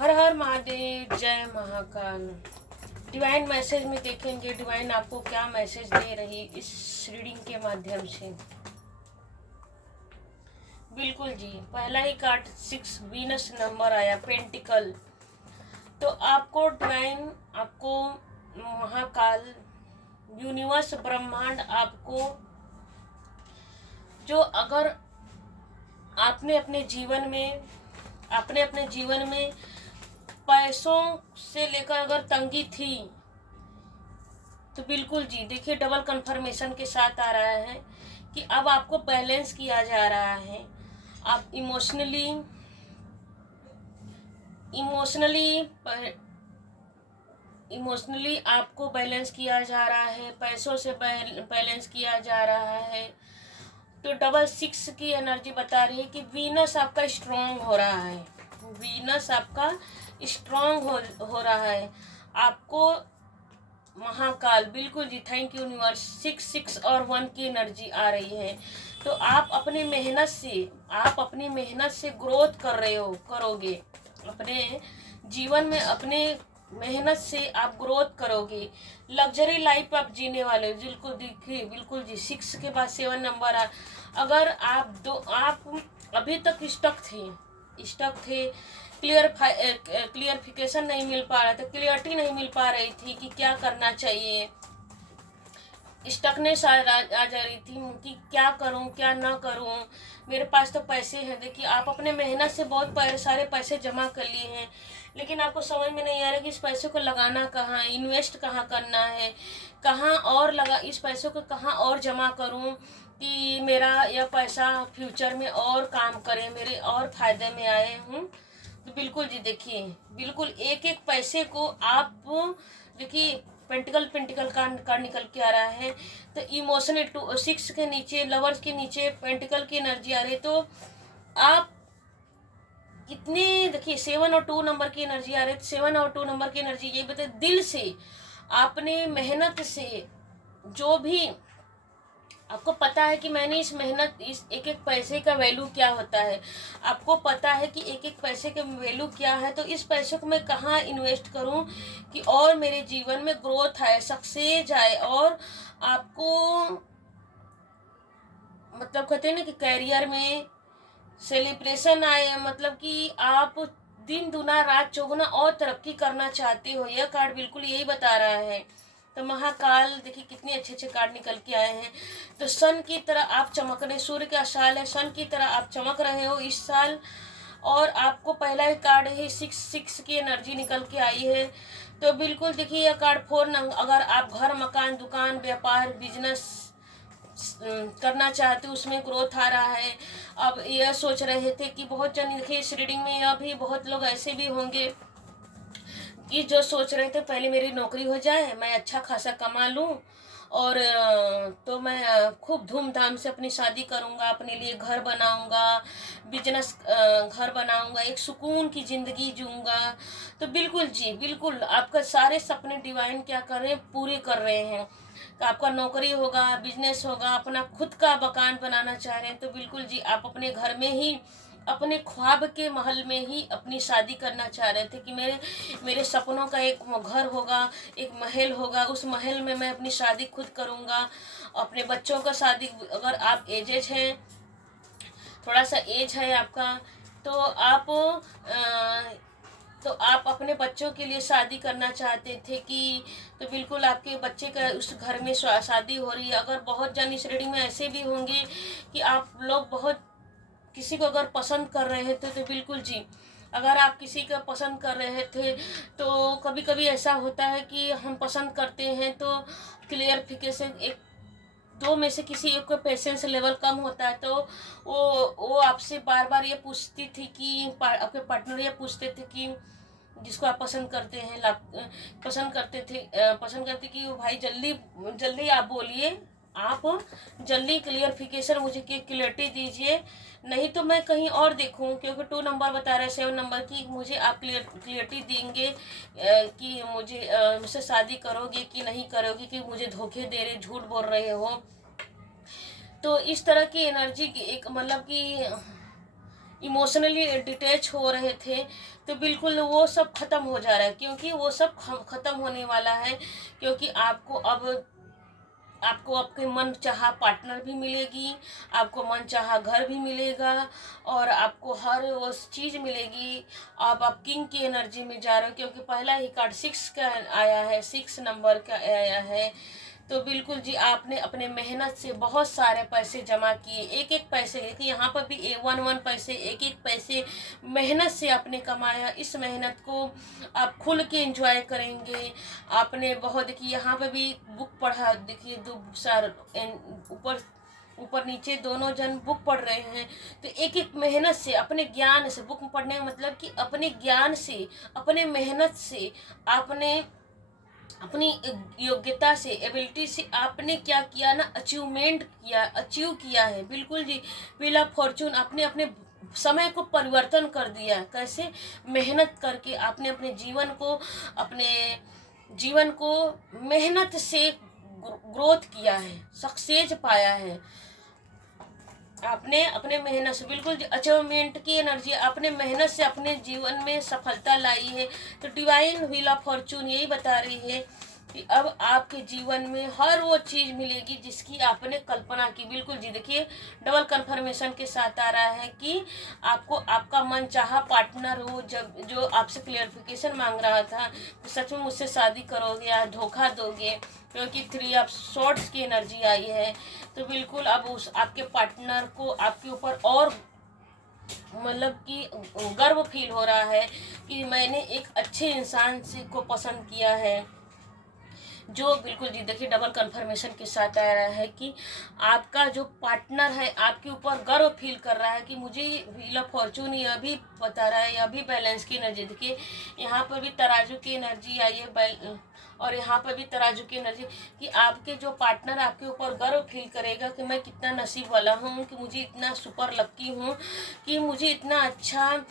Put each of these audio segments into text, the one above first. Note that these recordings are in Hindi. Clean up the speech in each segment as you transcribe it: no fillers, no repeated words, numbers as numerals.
हर हर महादेव, जय महाकाल। डिवाइन मैसेज में देखेंगे डिवाइन आपको क्या मैसेज दे रही इस रीडिंग के माध्यम से। बिल्कुल जी, पहला ही कार्ड 6 वीनस नंबर आया, पेंटिकल। तो आपको डिवाइन, आपको महाकाल, यूनिवर्स, ब्रह्मांड आपको जो अगर आपने अपने जीवन में पैसों से लेकर अगर तंगी थी तो बिल्कुल जी देखिए डबल कंफर्मेशन के साथ आ रहा है कि अब आपको बैलेंस किया जा रहा है। आप इमोशनली आपको बैलेंस किया जा रहा है, पैसों से बैलेंस किया जा रहा है। तो डबल 6 की एनर्जी बता रही है कि वीनस आपका स्ट्रॉन्ग हो रहा है, वीनस आपका स्ट्रॉन्ग हो रहा है। आपको महाकाल, बिल्कुल जी, थैंक यू यूनिवर्स। 6 और 1 की एनर्जी आ रही है। तो आप अपनी मेहनत से ग्रोथ करोगे अपने जीवन में, अपने मेहनत से आप ग्रोथ करोगे, लग्जरी लाइफ आप जीने वाले। बिल्कुल देखिए, बिल्कुल जी, 6 के बाद 7 नंबर आ। अगर आप अभी तक स्टक थे, क्लियरिफिकेशन नहीं मिल पा रहा था, क्लियरिटी नहीं मिल पा रही थी कि क्या करना चाहिए, स्टकनेस आ जा रही थी कि क्या करूं क्या ना करूं, मेरे पास तो पैसे हैं। देखिए आप अपने मेहनत से बहुत सारे पैसे जमा कर लिए हैं, लेकिन आपको समझ में नहीं आ रहा कि इस पैसे को लगाना कहाँ, इन्वेस्ट कहाँ करना है, कहाँ और इस पैसों को कहाँ और जमा करूं कि मेरा यह पैसा फ्यूचर में और काम करे, मेरे और फायदे में आए हूँ। तो बिल्कुल जी देखिए, बिल्कुल एक एक पैसे को आप देखिए, पेंटिकल का निकल के आ रहा है। तो इमोशनल 6 के नीचे, लवर्स के नीचे पेंटिकल की एनर्जी आ रही है। तो आप इतने देखिए 7 और 2 नंबर की एनर्जी आ रही है। 7 और 2 नंबर की एनर्जी ये बताए, दिल से आपने मेहनत से जो भी आपको पता है कि मैंने इस एक एक पैसे का वैल्यू क्या होता है, आपको पता है कि एक एक पैसे का वैल्यू क्या है। तो इस पैसे को मैं कहाँ इन्वेस्ट करूँ कि और मेरे जीवन में ग्रोथ आए, सक्सेस आए, और आपको मतलब कहते हैं ना कि करियर में सेलिब्रेशन आए, मतलब कि आप दिन दुना रात चौगुना और तरक्की करना चाहते हो। यह कार्ड बिल्कुल यही बता रहा है। तो महाकाल देखिए कितने अच्छे अच्छे कार्ड निकल के आए हैं। तो सन की तरह आप चमक रहे, सूर्य का साल है, सन की तरह आप चमक रहे हो इस साल। और आपको पहला ही कार्ड है 6 की एनर्जी निकल के आई है। तो बिल्कुल देखिए यह कार्ड 4, अगर आप घर, मकान, दुकान, व्यापार, बिजनेस करना चाहते हो, उसमें ग्रोथ आ रहा है। अब यह सोच रहे थे कि बहुत जन देखिए इस रीडिंग में यह भी बहुत लोग ऐसे भी होंगे कि जो सोच रहे थे पहले मेरी नौकरी हो जाए, मैं अच्छा खासा कमा लूं, और तो मैं खूब धूमधाम से अपनी शादी करूंगा, अपने लिए घर बनाऊंगा, बिजनेस घर बनाऊंगा, एक सुकून की ज़िंदगी जीऊंगा। तो बिल्कुल जी, बिल्कुल आपका सारे सपने डिवाइन क्या कर रहे हैं, पूरे कर रहे हैं। तो आपका नौकरी होगा, बिजनेस होगा, अपना खुद का मकान बनाना चाह रहे हैं। तो बिल्कुल जी आप अपने घर में ही, अपने ख्वाब के महल में ही अपनी शादी करना चाह रहे थे कि मेरे सपनों का एक घर होगा, एक महल होगा, उस महल में मैं अपनी शादी खुद करूँगा। अपने बच्चों का शादी, अगर आप एजेज हैं, थोड़ा सा एज है आपका, तो आप अपने बच्चों के लिए शादी करना चाहते थे कि, तो बिल्कुल आपके बच्चे का उस घर में शादी हो रही है। अगर बहुत जन इस रीडिंग में ऐसे भी होंगे कि आप लोग बहुत किसी को अगर पसंद कर रहे थे, तो बिल्कुल जी अगर आप किसी का पसंद कर रहे थे, तो कभी कभी ऐसा होता है कि हम पसंद करते हैं तो क्लियरिफिकेशन, एक दो में से किसी एक का पेशेंस लेवल कम होता है। तो वो आपसे बार बार ये पूछती थी कि आपके पार्टनर ये पूछते थे कि जिसको आप पसंद करते हैं, पसंद करते कि भाई जल्दी जल्दी आप बोलिए, आप जल्दी क्लियरिफिकेशन मुझे की क्लियरिटी दीजिए, नहीं तो मैं कहीं और देखूं। क्योंकि 2 नंबर बता रहे हैं, 7 नंबर की, मुझे आप क्लियरिटी देंगे कि मुझसे शादी करोगे कि नहीं करोगे, कि मुझे धोखे दे रहे, झूठ बोल रहे हो। तो इस तरह की एनर्जी की एक मतलब कि इमोशनली डिटैच हो रहे थे, तो बिल्कुल वो सब खत्म हो जा रहा है, क्योंकि वो सब खत्म होने वाला है। क्योंकि आपको आपके मन चाहा पार्टनर भी मिलेगी, आपको मन चाहा घर भी मिलेगा, और आपको हर वो चीज़ मिलेगी। आप किंग की एनर्जी में जा रहे हो, क्योंकि पहला ही कार्ड 6 का आया है, 6 नंबर का आया है। तो बिल्कुल जी, आपने अपने मेहनत से बहुत सारे पैसे जमा किए, एक एक पैसे, देखिए यहाँ पर भी 1 पैसे, एक एक पैसे मेहनत से आपने कमाया। इस मेहनत को आप खुल के एंजॉय करेंगे। आपने बहुत, देखिए यहाँ पे भी बुक पढ़ा, देखिए दो सार ऊपर ऊपर नीचे दोनों जन बुक पढ़ रहे हैं। तो एक एक मेहनत से, अपने ज्ञान से, बुक पढ़ने का मतलब कि अपने ज्ञान से, अपने मेहनत से, आपने अपनी योग्यता से, एबिलिटी से आपने क्या किया ना, अचीव किया है। बिल्कुल जी, व्हील ऑफ फॉर्चून, आपने अपने समय को परिवर्तन कर दिया। कैसे? मेहनत करके आपने अपने जीवन को मेहनत से ग्रोथ किया है, सक्सेस पाया है। आपने अपने मेहनत से, बिल्कुल अचीवमेंट की एनर्जी, अपने मेहनत से अपने जीवन में सफलता लाई है। तो डिवाइन व्हील ऑफ फॉर्चून यही बता रही है कि अब आपके जीवन में हर वो चीज़ मिलेगी जिसकी आपने कल्पना की। बिल्कुल जी, देखिए डबल कंफर्मेशन के साथ आ रहा है कि आपको आपका मन चाहा पार्टनर हो, जब जो आपसे क्लियरिफिकेशन मांग रहा था कि सच में मुझसे शादी करोगे या धोखा दोगे, क्योंकि 3 ऑफ स्वॉर्ड्स की एनर्जी आई है। तो बिल्कुल अब उस आपके पार्टनर को आपके ऊपर और मतलब कि गर्व फील हो रहा है कि मैंने एक अच्छे इंसान से को पसंद किया है। जो बिल्कुल जी, देखिए डबल कंफर्मेशन के साथ आ रहा है कि आपका जो पार्टनर है आपके ऊपर गर्व फील कर रहा है कि मुझे व्हील ऑफ फॉर्चून यह भी बता रहा है, यह भी बैलेंस की एनर्जी। देखिए यहाँ पर भी तराजू की एनर्जी आई है, और यहाँ पर भी तराजू की एनर्जी कि आपके जो पार्टनर आपके ऊपर गर्व फील करेगा कि मैं कितना नसीब वाला हूँ, कि मुझे इतना सुपर लकी हूँ, कि मुझे इतना अच्छा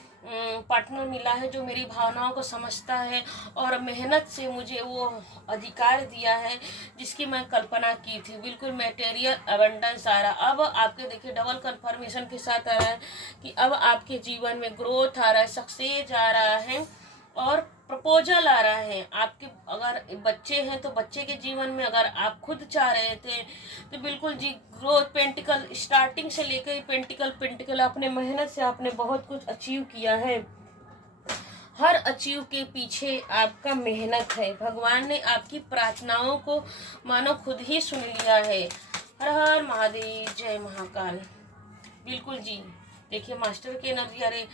पार्टनर मिला है जो मेरी भावनाओं को समझता है और मेहनत से मुझे वो अधिकार दिया है जिसकी मैं कल्पना की थी। बिल्कुल मटेरियल अबंडेंस आ रहा। अब आपके देखिए डबल कंफर्मेशन के साथ आ रहा है कि अब आपके जीवन में ग्रोथ आ रहा है, सक्सेस आ रहा है, और प्रपोजल आ रहा है। आपके अगर बच्चे हैं तो बच्चे के जीवन में, अगर आप खुद चाह रहे थे तो बिल्कुल जी ग्रोथ, पेंटिकल स्टार्टिंग से लेकर पेंटिकल अपने मेहनत से आपने बहुत कुछ अचीव किया है। हर अचीव के पीछे आपका मेहनत है। भगवान ने आपकी प्रार्थनाओं को मानो खुद ही सुन लिया है। हर हर महादेव, जय महाकाल। बिल्कुल जी, देखिए मास्टर की एनर्जी आ रही,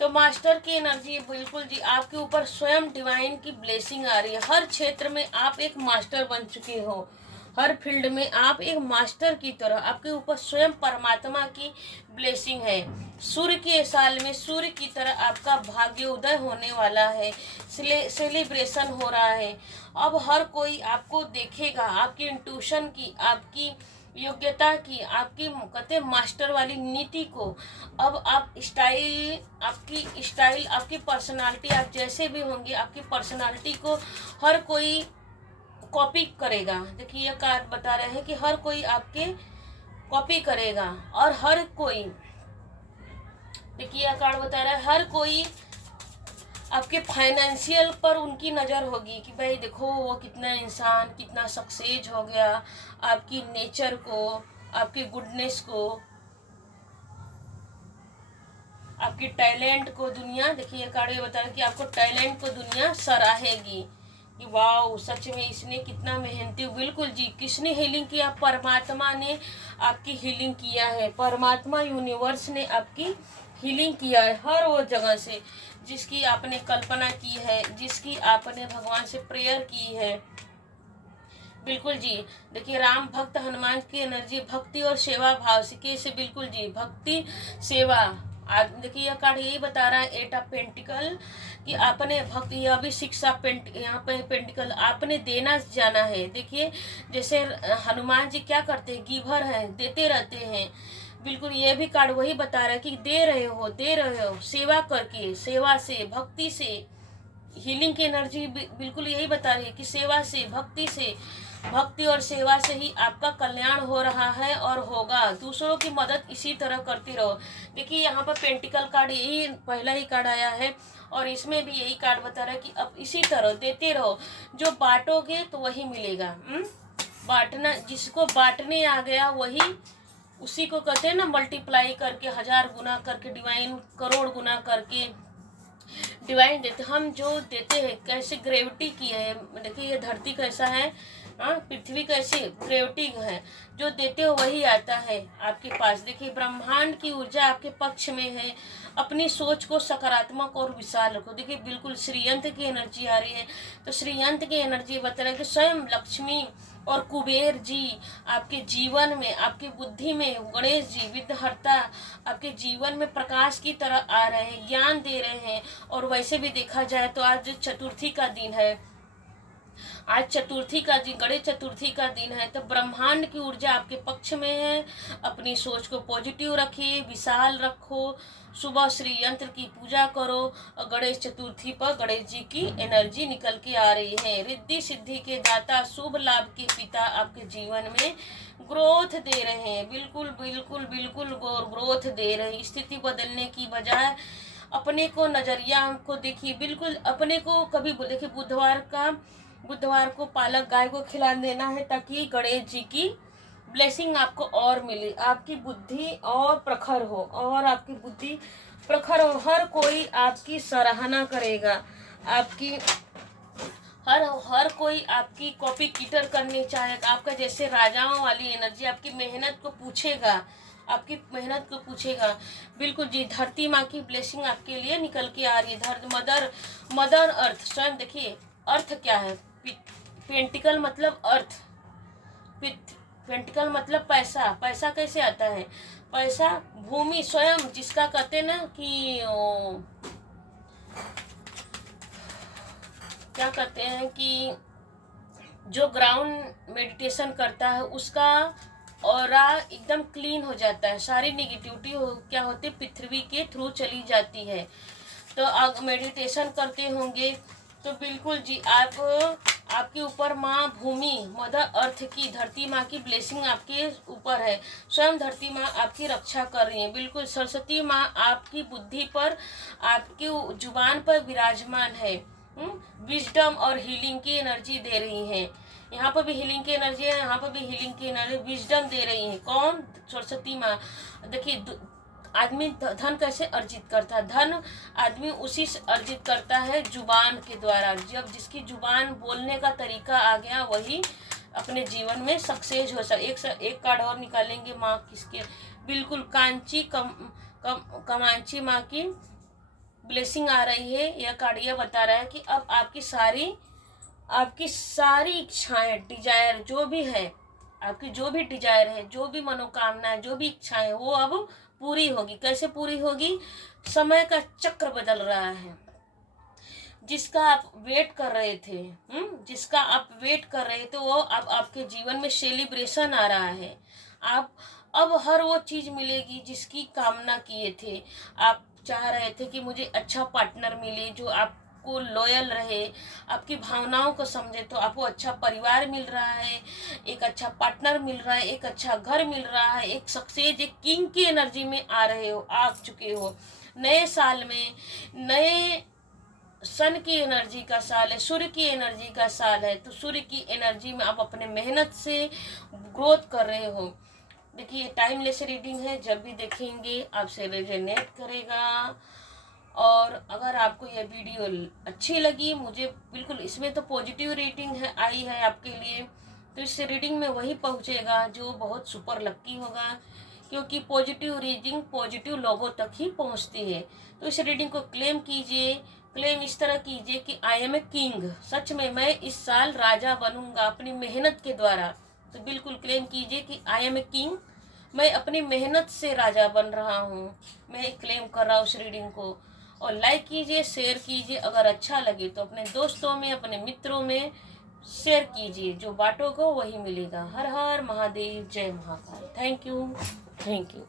तो मास्टर की एनर्जी बिल्कुल जी आपके ऊपर स्वयं डिवाइन की ब्लेसिंग आ रही है। हर क्षेत्र में आप एक मास्टर बन चुके हो, हर फील्ड में आप एक मास्टर की तरह, आपके ऊपर स्वयं परमात्मा की ब्लेसिंग है। सूर्य के साल में सूर्य की तरह आपका भाग्य उदय होने वाला है, सेलिब्रेशन हो रहा है। अब हर कोई आपको देखेगा, आपकी इंट्यूशन की, आपकी योग्यता की, आपकी कहते मास्टर वाली नीति को। अब आप आपकी पर्सनालिटी, आप जैसे भी होंगे आपकी पर्सनालिटी को हर कोई कॉपी करेगा। देखिए ये कार्ड बता रहे हैं कि हर कोई आपके कॉपी करेगा, और हर कोई, देखिए यह कार्ड बता रहा है हर कोई आपके फाइनेंशियल पर उनकी नज़र होगी कि भाई देखो वो कितना इंसान कितना सक्सेस हो गया। आपकी नेचर को, आपकी गुडनेस को, आपकी टैलेंट को दुनिया, देखिए ये कार्ड ये बता रहा है कि आपको टैलेंट को दुनिया सराहेगी कि वाह सच में इसने कितना मेहनती। बिल्कुल जी, किसने हीलिंग किया? परमात्मा ने आपकी हीलिंग किया है। परमात्मा यूनिवर्स ने आपकी हीलिंग किया है हर वो जगह से जिसकी आपने कल्पना की है, जिसकी आपने भगवान से प्रेयर की है। बिल्कुल जी, देखिए राम भक्त हनुमान की एनर्जी भक्ति और सेवा भाव से बिल्कुल जी भक्ति सेवा। आज देखिए यह कार्ड यही बता रहा है 8 ऑफ पेंटिकल कि आपने भक्त, यह भी 6 ऑफ यहाँ पे पेंटिकल आपने देना जाना है। देखिए जैसे हनुमान जी क्या करते हैं, गिवर हैं, देते रहते हैं। बिल्कुल ये भी कार्ड वही बता रहा है कि दे रहे हो सेवा करके, सेवा से, भक्ति से। हीलिंग की एनर्जी बिल्कुल यही बता रही है कि सेवा से, भक्ति से भक्ति और सेवा से ही आपका कल्याण हो रहा है और होगा। दूसरों की मदद इसी तरह करती रहो। देखिए यहाँ पर पेंटिकल कार्ड, यही पहला ही कार्ड आया है और इसमें भी यही कार्ड बता रहा है कि अब इसी तरह देते रहो। जो बांटोगे तो वही मिलेगा। बांटना, जिसको बांटने आ गया वही, उसी को कहते हैं ना मल्टीप्लाई करके, 1000 गुना करके, डिवाइन करोड़ गुना करके डिवाइन देते। हम जो देते हैं, कैसे ग्रेविटी की है, देखिए ये धरती कैसा है, पृथ्वी कैसी ग्रेविटी है, जो देते हो वही आता है आपके पास। देखिए ब्रह्मांड की ऊर्जा आपके पक्ष में है। अपनी सोच को सकारात्मक और विशाल रखो। देखिए बिल्कुल श्रीयंत की एनर्जी आ रही है, तो श्रीयंत की एनर्जी बता रहा है कि स्वयं लक्ष्मी और कुबेर जी आपके जीवन में, आपकी बुद्धि में, गणेश जी विघ्नहर्ता आपके जीवन में प्रकाश की तरह आ रहे हैं, ज्ञान दे रहे हैं। और वैसे भी देखा जाए तो आज चतुर्थी का दिन है, आज चतुर्थी का दिन, गणेश चतुर्थी का दिन है, तो ब्रह्मांड की ऊर्जा आपके पक्ष में है। अपनी सोच को पॉजिटिव रखिए, विशाल रखो। सुबह श्री यंत्र की पूजा करो और गणेश चतुर्थी पर गणेश जी की एनर्जी निकल के आ रही है। रिद्धि सिद्धि के दाता, शुभ लाभ के पिता आपके जीवन में ग्रोथ दे रहे हैं। बिल्कुल बिल्कुल बिल्कुल ग्रोथ दे रहे हैं। स्थिति बदलने की बजाय अपने को, नजरिया को देखिए, बिल्कुल अपने को कभी देखिए, बुधवार को पालक गाय को खिला देना है ताकि गणेश जी की ब्लेसिंग आपको और मिले, आपकी बुद्धि और प्रखर हो, और आपकी बुद्धि प्रखर हो। हर कोई आपकी सराहना करेगा, आपकी हर कोई आपकी कॉपी कीटर करनी चाहेगा। आपका जैसे राजाओं वाली एनर्जी आपकी मेहनत को पूछेगा, आपकी मेहनत को पूछेगा। बिल्कुल जी, धरती माँ की ब्लेसिंग आपके लिए निकल के आ रही है। मदर अर्थ स्वयं, देखिए अर्थ क्या है, पेंटिकल मतलब अर्थ, पेंटिकल मतलब पैसा। पैसा कैसे आता है, पैसा भूमि स्वयं, जिसका कहते ना कि क्या कहते हैं कि जो ग्राउंड मेडिटेशन करता है उसका ऑरा एकदम क्लीन हो जाता है। सारी निगेटिविटी क्या होती है, पृथ्वी के थ्रू चली जाती है। तो आप मेडिटेशन करते होंगे तो बिल्कुल जी, आपके ऊपर माँ भूमि, मदर अर्थ की, धरती माँ की ब्लेसिंग आपके ऊपर है। स्वयं धरती माँ आपकी रक्षा कर रही है। बिल्कुल सरस्वती माँ आपकी बुद्धि पर, आपकी जुबान पर विराजमान है। विजडम और हीलिंग की एनर्जी दे रही है। यहाँ पर भी हीलिंग की एनर्जी है, यहाँ पर भी हीलिंग की एनर्जी, विजडम दे रही है। कौन, सरस्वती माँ। देखिए आदमी धन कैसे अर्जित करता है, धन आदमी उसी से अर्जित करता है जुबान के द्वारा। जब जिसकी जुबान बोलने का तरीका आ गया वही अपने जीवन में सक्सेस हो सकता। एक कार्ड और निकालेंगे माँ किसके, बिल्कुल कांची कमांची माँ की ब्लेसिंग आ रही है। यह कार्ड यह बता रहा है कि अब आपकी सारी इच्छाएं, डिजायर जो भी है, आपकी जो भी डिजायर है, जो भी मनोकामना है, जो भी इच्छाएं, वो अब पूरी होगी। कैसे पूरी होगी, समय का चक्र बदल रहा है। जिसका आप वेट कर रहे थे, जिसका आप वेट कर रहे थे, वो अब आपके जीवन में सेलिब्रेशन आ रहा है। आप अब हर वो चीज मिलेगी जिसकी कामना किए थे। आप चाह रहे थे कि मुझे अच्छा पार्टनर मिले जो आपको लॉयल रहे, आपकी भावनाओं को समझे, तो आपको अच्छा परिवार मिल रहा है, एक अच्छा पार्टनर मिल रहा है, एक अच्छा घर मिल रहा है, एक सक्सेस, एक किंग की एनर्जी में आ रहे हो, आ चुके हो। नए साल में, नए सन की एनर्जी का साल है, सूर्य की एनर्जी का साल है, तो सूर्य की एनर्जी में आप अपने मेहनत से ग्रोथ कर रहे हो। देखिए टाइमलेस रीडिंग है, जब भी देखेंगे आपसे रेजोनेट करेगा। और अगर आपको यह वीडियो अच्छी लगी, मुझे बिल्कुल, इसमें तो पॉजिटिव रेटिंग है आई है आपके लिए, तो इस रीडिंग में वही पहुंचेगा जो बहुत सुपर लक्की होगा, क्योंकि पॉजिटिव रीडिंग पॉजिटिव लोगों तक ही पहुंचती है। तो इस रीडिंग को क्लेम कीजिए, क्लेम इस तरह कीजिए कि आई एम ए किंग, सच में मैं इस साल राजा बनूंगा अपनी मेहनत के द्वारा। तो बिल्कुल क्लेम कीजिए कि आई एम ए किंग, मैं अपनी मेहनत से राजा बन रहा हूँ। मैं क्लेम कर रहा हूँ उस रीडिंग को। और लाइक कीजिए, शेयर कीजिए, अगर अच्छा लगे तो अपने दोस्तों में, अपने मित्रों में शेयर कीजिए। जो बांटोगे वही मिलेगा। हर हर महादेव, जय महाकाल। Thank you.